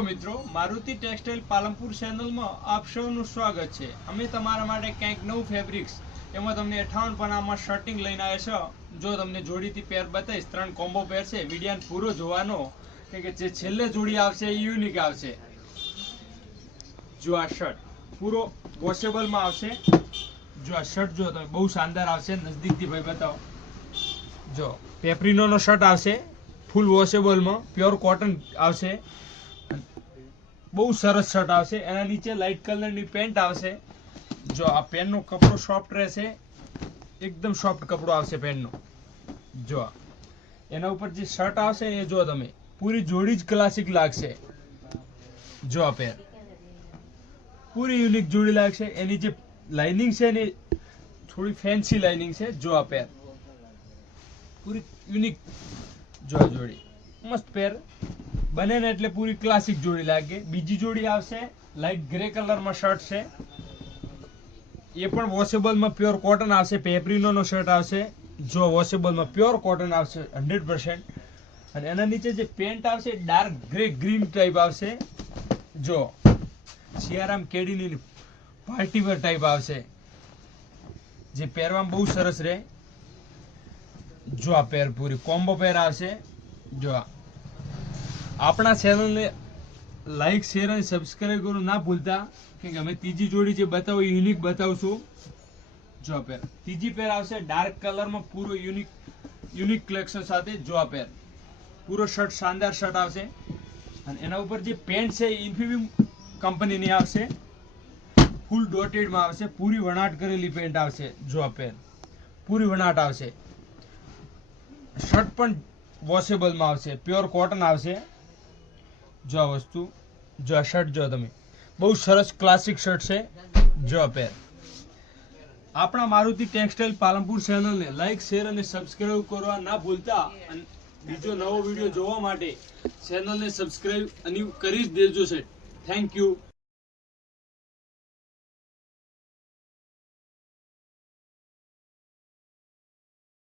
Hello મિત્રો, Maruti textile Palanpur ચેનલમાં આપ સૌનું સ્વાગત છે। અમે તમારા માટે કંઈક નવું ફેબ્રિક્સ એમાં તમને 58 પનામાં શર્ટિંગ લઈને આવ્યા છો। જો તમને જોડીથી પેર બતાવીશ, 3 કોમ્બો પેર છે। વિડિયો પૂરો જોવાનો કે જે છેલ્લે જોડી આવશે એ યુનિક આવશે। જો આ શર્ટ પૂરો વોશેબલમાં આવશે। જો આ શર્ટ જો તમે બહુ શાનદાર આવશે। નજદીકથી ભાઈ બતાવો। જો પેપ્રિનોનો શર્ટ આવશે, ફૂલ વોશેબલમાં, પ્યોર કોટન આવશે। બહુ સરસ શર્ટ આવશે। એના નીચે લાઇટ કલરની પેન્ટ આવશે। જો આ પેનનો કપડો સોફ્ટ રહેશે, એકદમ સોફ્ટ કપડો આવશે પેનનો। જો એના ઉપર જે શર્ટ આવશે એ જો તમે પૂરી જોડી જ ક્લાસિક લાગશે। જો આ પેન પૂરી યુનિક જોડી લાગશે। એની જે લાઇનિંગ છે ને થોડી ફેન્સી લાઇનિંગ છે। જો આ પેર પૂરી યુનિક, જો આ જોડી મસ્ત પેર બને ને એટલે પૂરી ક્લાસિક જોડી લાગે। બીજી જોડી આવશે, લાઇટ ગ્રે કલરમાં શર્ટ છે, એ પણ વોશેબલમાં પ્યોર કોટન આવશે। પેપ્રિનોનો શર્ટ આવશે। જો વોશેબલમાં પ્યોર કોટન આવશે 100%। અને એના નીચે જે પેન્ટ આવશે ડાર્ક ગ્રે ગ્રીન ટાઈપ આવશે। જો સિયારામ કેડીની પાર્ટી વેર ટાઈપ આવશે, જે પહેરવામાં બહુ સરસ રહે। જો આ પેર પૂરી કોમ્બો પેર આવશે। જો આપણા ચેનલને લાઈક, શેર અને સબસ્ક્રાઇબ કરવું ના ભૂલતા, કે અમે ત્રીજી જોડી જે બતાવું એ યુનિક બતાવશું। જો આ પેર ત્રીજી પેર આવશે ડાર્ક કલરમાં, પૂરો યુનિક કલેક્શન સાથે। જો આ પેર પૂરો શર્ટ શાનદાર શર્ટ આવશે। અને એના ઉપર જે પેન્ટ છે ઇન્ફીબીમ કંપનીની આવશે, ફૂલ ડોટેડમાં આવશે, પૂરી વણાટ કરેલી પેન્ટ આવશે। જો આ પેન પૂરી વણાટ આવશે। શર્ટ પણ વોશેબલમાં આવશે, પ્યોર કોટન આવશે। જો આ વસ્તુ, જો આ શર્ટ જો તમે બહુ સરસ ક્લાસિક શર્ટ છે। જો આ પેર આપણા મારુતિ ટેક્સટાઇલ પાલનપુર ચેનલને લાઈક, શેર અને સબસ્ક્રાઇબ કરવા ના ભૂલતા। અને બીજો નવો વિડીયો જોવા માટે ચેનલને સબસ્ક્રાઇબ અને કરી જ દેજો છે। Thank you.